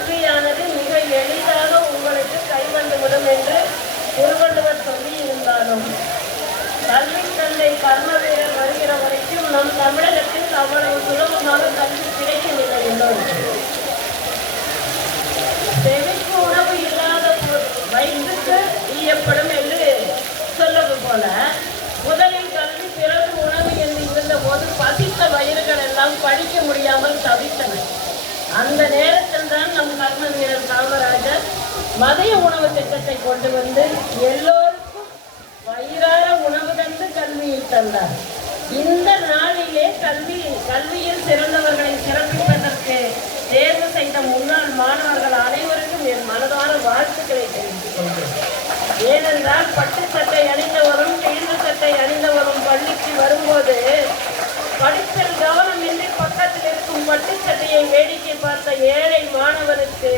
கல்வியானது மிக எளிதாக உங்களுக்கு கைவந்துவிடும் என்று திருவள்ளுவர் சொல்லி இருந்தாலும் கல்வி தந்தை கர்ம வீரர் வருகிற வரைக்கும் நம் தமிழகத்தில் அவ்வளவு சுலபமாக கல்வி கிடைக்கவில்லை எல்லோருக்கும் செவிக்கு உணவு இல்லாத ஒரு வயிற்றுக்கு ஈயப்படும் என்று சொல்வது போல முதலில் கல்வி பிறகு உணவு என்று இருந்த போது பசித்த வயிறுகள் எல்லாம் படிக்க முடியாமல் தவித்தன அந்த நேரத்தில் தான் நம் வீரர் காமராஜர் மதிய உணவு திட்டத்தை கொண்டு வந்து எல்லோருக்கும் வயிறார உணவு தந்து கல்வியை தந்தார். இந்த நாளிலே கல்வி கல்வியில் சிறந்தவர்களை சிறப்பிப்பதற்கு தேர்வு செய்த முன்னாள் மாணவர்கள் அனைவருக்கும் என் மனதான வாழ்த்துக்களை தெரிவித்துக் கொள்கிறேன். ஏனென்றால் பட்டு சட்டை அணிந்தவரும் தேர்வு சட்டை அணிந்தவரும் பள்ளிக்கு வரும்போது படிப்பில் கவனமின்றி பக்கத்தில் இருக்கும் பட்டு சட்டையை வேடிக்கை பார்த்த ஏழை மாணவருக்கு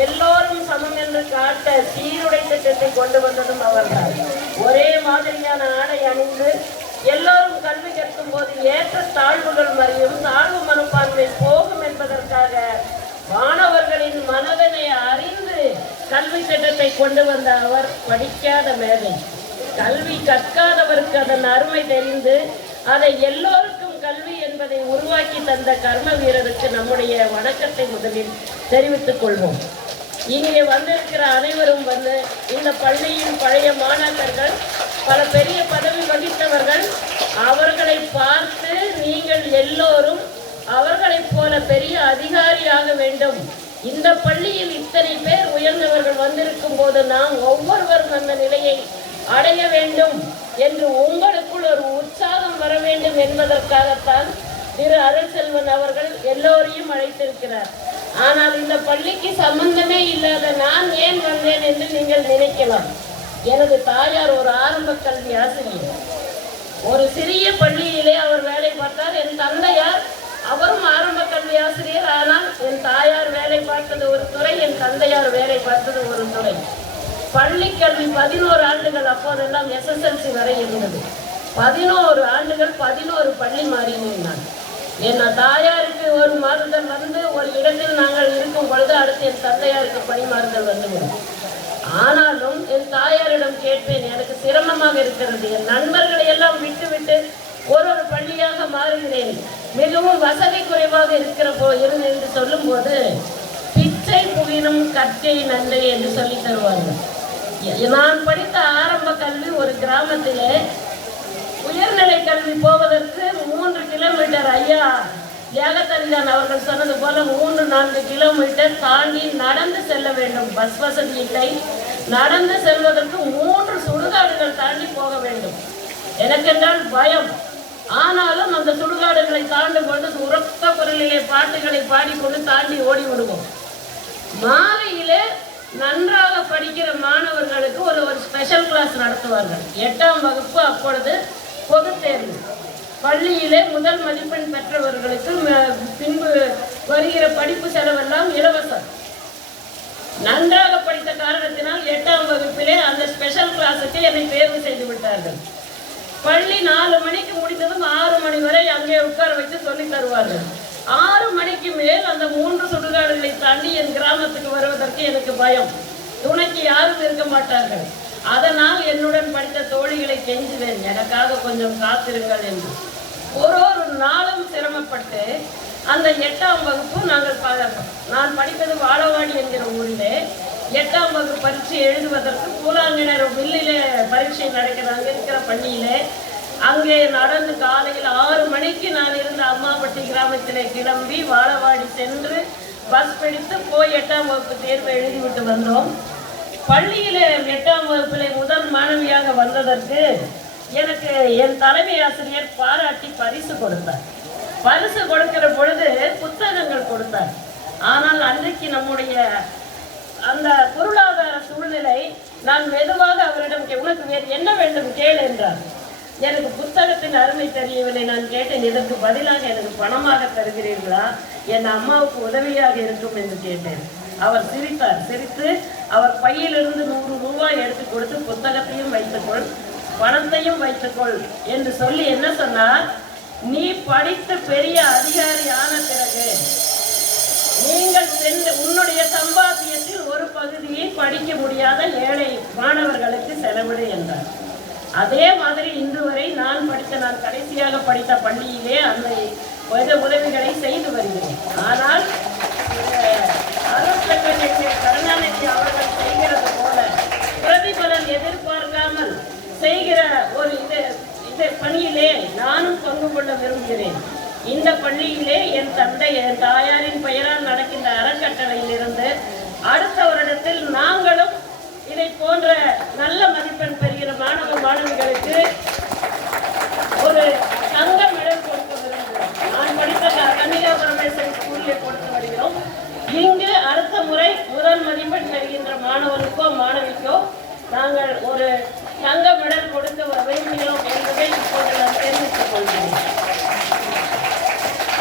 எல்லோரும் சமம் என்று காட்ட சீருடை திட்டத்தை கொண்டு வந்ததும் அவர்தான். ஒரே மாதிரியான ஆடை அணிந்து எல்லோரும் கல்வி கற்கும் போது ஏற்ற தாழ்வுகள் மறையும் தாழ்வு மனப்பான்மை போகும் என்பதற்காக மாணவர்களின் மனதனை அறிந்து கல்வி திட்டத்தை கொண்டு வந்த அவர் படிக்காத மேதை. கல்வி கற்காதவருக்கு அதன் அருமை தெரிந்து அதை எல்லோரும் என்பதை உருவாக்கி தந்த கர்ம வீரருக்கு நம்முடைய வணக்கத்தை முதலில் தெரிவித்துக் கொள்வோம். இங்கே வந்திருக்கிற அனைவரும் வந்து இந்த பள்ளியின் பழைய மாணாக்கர்கள் பல பெரிய பதவி வகித்தவர்கள் அவர்களை பார்த்து நீங்கள் எல்லோரும் அவர்களைப் போல பெரிய அதிகாரியாக வேண்டும். இந்த பள்ளியில் இத்தனை பேர் உயர்ந்தவர்கள் வந்திருக்கும் போது நாம் ஒவ்வொருவரும் அந்த நிலையை அடைய வேண்டும் என்று உங்களுக்குள் ஒரு உற்சாகம் வர வேண்டும் என்பதற்காகத்தான் திரு அருள் செல்வன் அவர்கள் எல்லோரையும் அழைத்திருக்கிறார். ஆனால் இந்த பள்ளிக்கு சம்பந்தமே இல்லாத நான் ஏன் வந்தேன் என்று நீங்கள் நினைக்கலாம். எனது தாயார் ஒரு ஆரம்ப கல்வி ஆசிரியர். ஒரு சிறிய பள்ளியிலே அவர் வேலை பார்த்தார். என் தந்தையார் அவரும் ஆரம்ப கல்வி ஆசிரியர். ஆனால் என் தாயார் வேலை பார்த்தது ஒரு துறை என் தந்தையார் வேலை பார்த்தது ஒரு துறை. பள்ளி கல்வி பதினோரு ஆண்டுகள் அப்போதெல்லாம் எஸ்எஸ்எல்சி வரை இருந்தது. பதினோரு ஆண்டுகள் பதினோரு பள்ளி மாறினேன் நான். என் தாயாருக்கு ஒரு மாறுதல் வந்து ஒரு இடத்தில் நாங்கள் இருக்கும் பொழுது அடுத்து என் தந்தையாருக்கு பணி மாறுதல் வந்துவிடும். ஆனாலும் என் தாயாரிடம் கேட்பேன் எனக்கு சிரமமாக இருக்கிறது. என் நண்பர்களை எல்லாம் விட்டுவிட்டு ஒரு ஒரு பள்ளியாக மாறுகிறேன். மிகவும் வசதி குறைவாக இருக்கிற போ இருந்து என்று சொல்லும்போது பிச்சை புகினும் கற்கை நல்லை என்று சொல்லி தருவார்கள். நான் படித்த ஆரம்ப கல்வி ஒரு கிராமத்திலே உயர்நிலை கல்வி போவதற்கு மூன்று கிலோமீட்டர் ஐயா. தியாகத்தனிதான் அவர்கள் சொன்னது போல மூன்று நான்கு கிலோமீட்டர் தாண்டி நடந்து செல்ல வேண்டும். பஸ் வசதி இல்லை. நடந்து செல்வதற்கு மூன்று சுடுகாடுகள் தாண்டி போக வேண்டும். எனக்கென்றால் பயம். ஆனாலும் அந்த சுடுகாடுகளை தாண்டும் பொழுது உரத்த குரலிலே பாட்டுகளை பாடிக்கொண்டு தாண்டி ஓடி விடுவோம். மாலையிலே நன்றாக படிக்கிற மாணவர்களுக்கு ஒரு ஒரு ஸ்பெஷல் கிளாஸ் நடத்துவார்கள். எட்டாம் வகுப்பு அப்பொழுது பொது தேர்வு பள்ளியிலே முதல் மதிப்பெண் பெற்றவர்களுக்கு ம- பின்பு வருகிற படிப்பு செலவெல்லாம் இலவசம். நன்றாக படித்த காரணத்தினால் எட்டாம் வகுப்பிலே அந்த ஸ்பெஷல் கிளாஸுக்கு என்னை தேர்வு செய்து விட்டார்கள். பள்ளி நாலு மணிக்கு முடிந்ததும் ஆறு மணி வரை அங்கே உட்கார வைத்து சொல்லி தருவார்கள். ஆறு மணிக்கு மேல் அந்த மூன்று சுடுகாடுகளை தாண்டி என் கிராமத்துக்கு வருவதற்கு எனக்கு பயம். துணைக்கு யாரும் இருக்க மாட்டார்கள். அதனால் என்னுடன் படித்த தோழிகளை கெஞ்சுவேன். எனக்காக கொஞ்சம் காத்திருங்கள் என்று. ஒரு ஒரு நாளும் சிரமப்பட்டு அந்த எட்டாம் வகுப்பு நாங்கள் ப- நான் படித்தது வாழவாடி என்கிற ஊரிலே எட்டாம் வகுப்பு பரீட்சை எழுதுவதற்கு கூழாங்கிணர் மில்லிலே பரீட்சை நடக்கிற அங்கே இருக்கிற பள்ளியிலே அங்கே நடந்து காலையில் ஆறு மணிக்கு நான் இருந்த அம்மாப்பட்டி கிராமத்திலே கிளம்பி வாழவாடி சென்று பஸ் பிடித்து போய் எட்டாம் வகுப்பு தேர்வு எழுதிவிட்டு வந்தோம். பள்ளியிலே எட்டாம் வகுப்பிலே முதல் மாணவியாக வந்ததற்கு எனக்கு என் தலைமை ஆசிரியர் பாராட்டி பரிசு கொடுத்தார். பரிசு கொடுக்கிற பொழுது புத்தகங்கள் கொடுத்தார். ஆனால் அன்றைக்கு நம்முடைய அந்த பொருளாதார சூழ்நிலை நான் மெதுவாக அவரிடம் உனக்கு வேறு என்ன வேண்டும்? கேள் என்றார். எனக்கு புத்தகத்தின் அருமை தெரியவில்லை. நான் கேட்டேன். இதற்கு பதிலாக எனக்கு பணமாக தருகிறீர்களா? என் அம்மாவுக்கு உதவியாக இருக்கும் என்று கேட்டேன். அவர் சிரித்தார். சிரித்து அவர் பையிலிருந்து நூறு ரூபாய் எடுத்து கொடுத்து புத்தகத்தையும் வைத்துக்கொள் பணத்தையும் வைத்துக்கொள் என்று சொல்லி என்ன சொன்னார்? நீ படித்த பெரிய அதிகாரி ஆன பிறகு நீங்கள் சென்று உன்னுடைய சம்பாத்தியத்தில் ஒரு பகுதியை படிக்க முடியாத ஏழை மாணவர்களுக்கு செலவிடு என்றார். அதே மாதிரி இன்று வரை நான் படித்த நான் கடைசியாக படித்த பள்ளியிலே அந்த உதவிகளை செய்து வருகிறேன். ஆனால் அருட்தந்தை கருணாநிதி அவர்கள் செய்கிறது போல பிரதிபலன் எதிர்பார்க்காமல் செய்கிற ஒரு இது இந்த பணியிலே நானும் பங்கு கொள்ள விரும்புகிறேன். இந்த பள்ளியிலே என் தந்தை என் தாயாரின் பெயரால் நடக்கின்ற அறக்கட்டளையிலிருந்து அடுத்த வருடத்தில் நாங்களும் இதை போன்ற நல்ல மதிப்பெண் பெறுகிற மாணவ மாணவிகளுக்கு ஒரு தங்க மெடல் கொடுக்க விரும்புகிறோம் நான் படித்த க- கன்னிகா பரமேஸ்வரி ஸ்கூலில் கொடுத்து வருகிறோம் இங்கு அடுத்த முறை முதல் மதிப்பெண் பெறுகின்ற மாணவனுக்கோ மாணவிக்கோ நாங்கள் ஒரு தங்க மெடல் கொடுத்து விரும்புகிறோம் என்பதை இப்போது நான் தெரிவித்துக் கொள்கிறேன்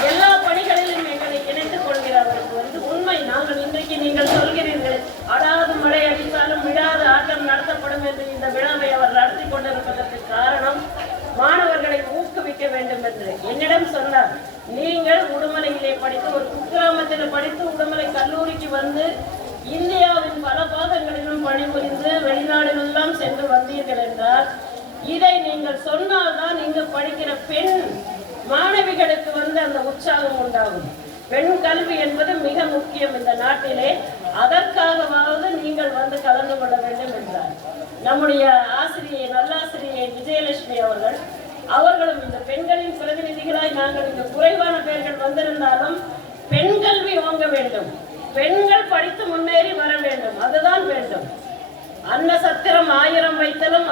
எல்லா பணிகளிலும் எங்களை இணைத்துக் கொள்கிறவர்களுக்கு வந்து உண்மை நாங்கள் இன்றைக்கு நீங்கள் சொல்கிறீர்கள் அடாது மழை அடித்தாலும் விடாத ஆட்டம் நடத்தப்படும் என்று இந்த விழாவை அவர் நடத்தி கொண்டிருப்பதற்கு காரணம் மாணவர்களை ஊக்குவிக்க வேண்டும் என்று என்னிடம் சொன்னார் நீங்கள் உடுமலையிலே படித்து ஒரு குக்கிராமத்தில் படித்து உடுமலை கல்லூரிக்கு வந்து இந்தியாவின் பல பாகங்களிலும் பணிபுரிந்து வெளிநாடுகளெல்லாம் சென்று வந்தீர்கள் என்றால் இதை நீங்கள் சொன்னால்தான் இங்கு படிக்கிற பெண் மாணவிகளுக்கு வந்து அந்த உற்சாகம் உண்டாகும். பெண் கல்வி என்பது மிக முக்கியம் இந்த நாட்டிலே. அதற்காகவாவது நீங்கள் வந்து கலந்து கொள்ள வேண்டும் என்றார். நம்முடைய ஆசிரியை நல்லாசிரியை விஜயலட்சுமி அவர்கள் அவர்களும் இந்த பெண்களின் பிரதிநிதிகளாய் நாங்கள் இந்த குறைவான பெயர்கள் வந்திருந்தாலும் பெண் கல்வி ஓங்க வேண்டும். பெண்கள் படித்து முன்னேறி வர வேண்டும். அதுதான் வேண்டும். அன்ன சத்திரம் ஆயிரம் வைத்தலும்